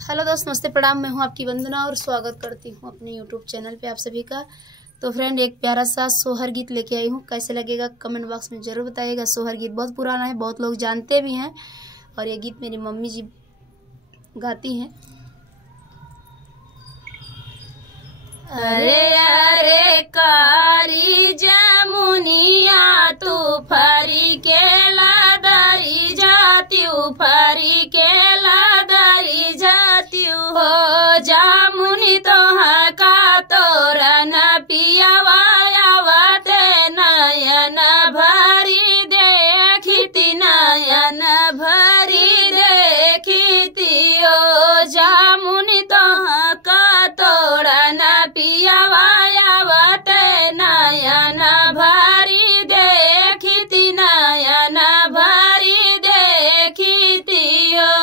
Hello दोस्त, नमस्ते, प्रणाम। मैं हूं आपकी वंदना और स्वागत करती हूं अपने यूट्यूब चैनल पे आप सभी का। तो फ्रेंड, एक प्यारा सा सोहर गीत लेके आई हूं। कैसे लगेगा कमेंट बॉक्स में ज़रूर बताइएगा। सोहर गीत बहुत पुराना है, बहुत लोग जानते भी हैं और ये गीत मेरी मम्मी जी गाती हैं। अरे अरे कारी जमुनिया तू फरी के लादरी जाती फरी के लादरी जाती हो जामुनी तो का तोरा न पियावायावते नयन भरी देखती नयन भरी देखती ओ जामुनी तो का तोरा न पियावायावते नयन भरी देखती नयन भरी देखती हो।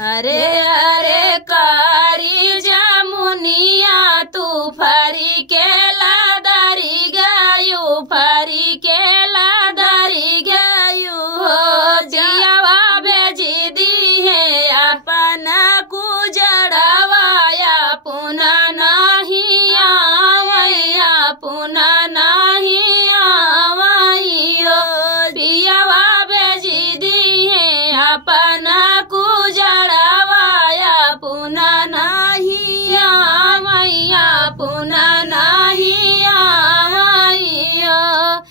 अरे अरे कारी जमुनिया तू फरी के लादरी गयू फरी के लादरी गयू हो जियावा भेजी दी है अपन कुजड़वाया पुनः नहीं आवैया पुनः नहीं आवैयो पियावा भेजी दी है अपन कुजड़वाया पुनः नहीं आवैया पुनः नहीं आवैयो।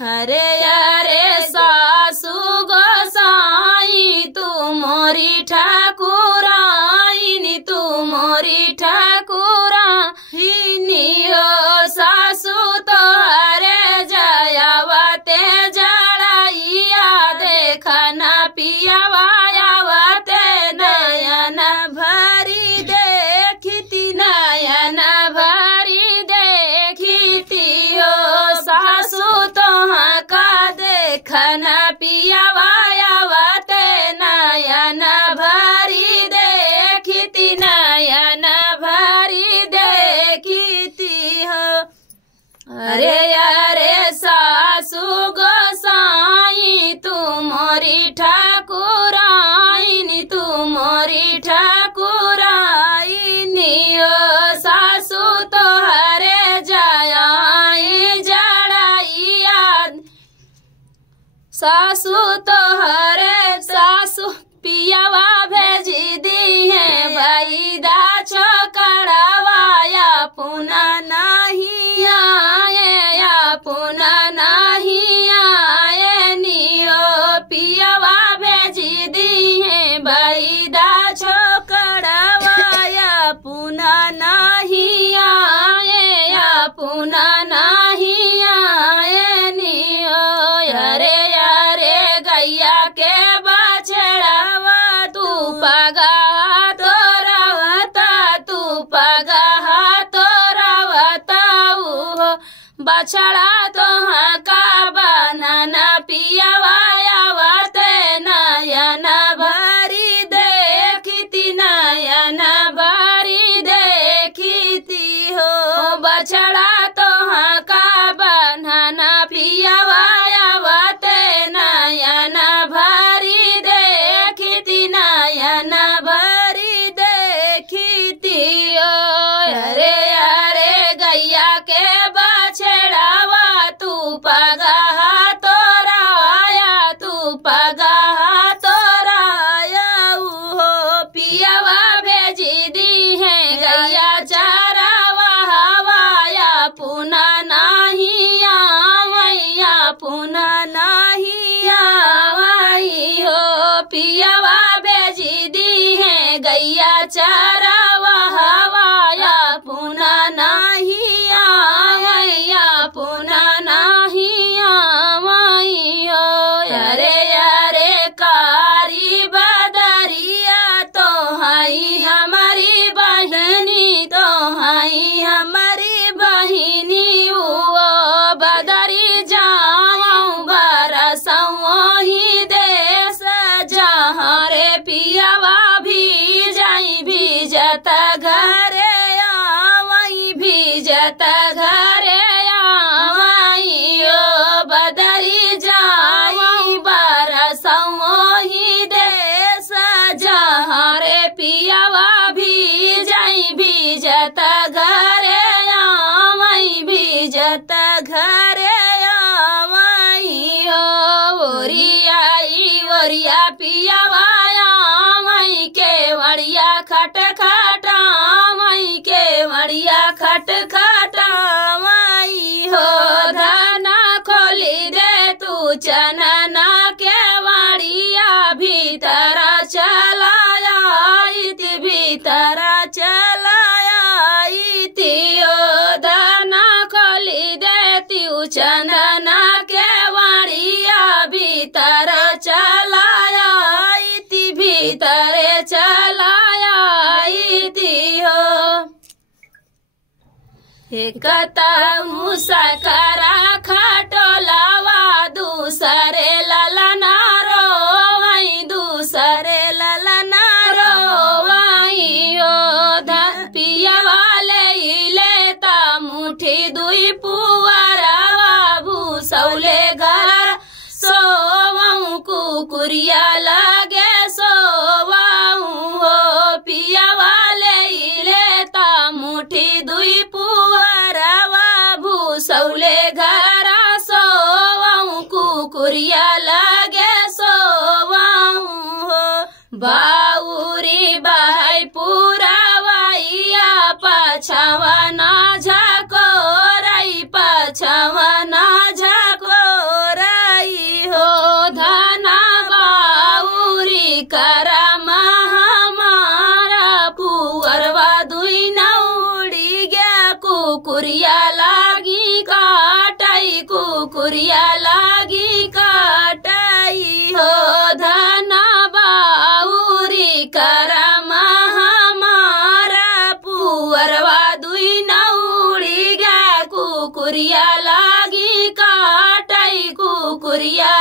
अरे अरे सासु गोसाई तू मोरी ठाकुराई तू मोरी ठाकुराई हो सासु तो हरे जयावते जड़ाइया देखना पियावायावते नयन भरी देखती नयन भरी देखती हो सासु तो का देखना पियावायावते नयन भरी देखती नयन भरी देखती हो। अरे अरे सासु गोसाई तू मोरी ठाकुराई तू मोरी ठाकुराई हो सासु तो हरे जयाई जड़ाइया सासु तो हरे सासु पियावा भेजी दी है बैदा छोकड़वाया पुनः नहीं आए या पुनः नहीं आए नियो पियावा भेजी दी है बैदा छोकड़वाया पुनः नहीं आए या पुनः नहीं आए नियो। अरे अरे गैया के बछड़ावा तू पगा तोरावता तू पगा तोरावता हो बछड़ा तो का बनाना पियावायावते नयन भरी देखती नयन भरी देखती हो बछड़ा तो का बनाना पियावायावते नयन भरी देखती नयन भरी देखती हो। अरे अरे गैया के बछड़ावा तू पगा तोराया तू पगा तोराया हो पियावा भेजी दी है गैया चारावा हवाया पुनः नहीं आवैया पुनः नहीं आवई हो पियावा भेजी दी है गैया चारावा हवाया पुनः नहीं आवैया पुनः नहीं आवई हो। अरे अरे कारी बदरिया तो हई हमारी बहनी तो हई हमारी बहनी वो बदरी जाऊं बरसों ही देश जहाँ रे पियावा भी जाई भीजत घरे आवई भीजत घरे आवई ओ बदरी जाई बरसों ही देश जहाँ रे पियावा भी भीजत घरे आवई भीजत घरे आवई हो ओरिया पियावा आवई के वड़िया खट खटावई के वड़िया खट खटावई हो धना खोली दे तू चनना के वड़िया भीतर चलाया भीतर चलाया ओ धना खोली दे तू चनना के वड़िया भीतर चलाया भीतर चलाया हो एक मुसकरा खटोलावा दूसरे ललना रोवई दूसरे ललना रोवई ओ पियावा लेता मुठी दुई पुअरवा भूसौले घर सोवऊ कुकुरिया लगे सोवाऊ हो पियावा लेता मुठी दुई पुअरवा भूसौले घरा सोवऊ कुकुरिया लगे सोवाऊ हो बाउरी बहाई पुरावैया पछवा ना झकोरई पछवा ना झकोरई हो धना बाउरी करा हमारा पुअरवा दुई नौड़ी गया कुकुरिया लागी काटई कुकुरिया लागी काटई हो धना बाउरी करा हमारा पुअरवा दुई नौड़ी गया कुकुरिया लागी काटई कुकुरिया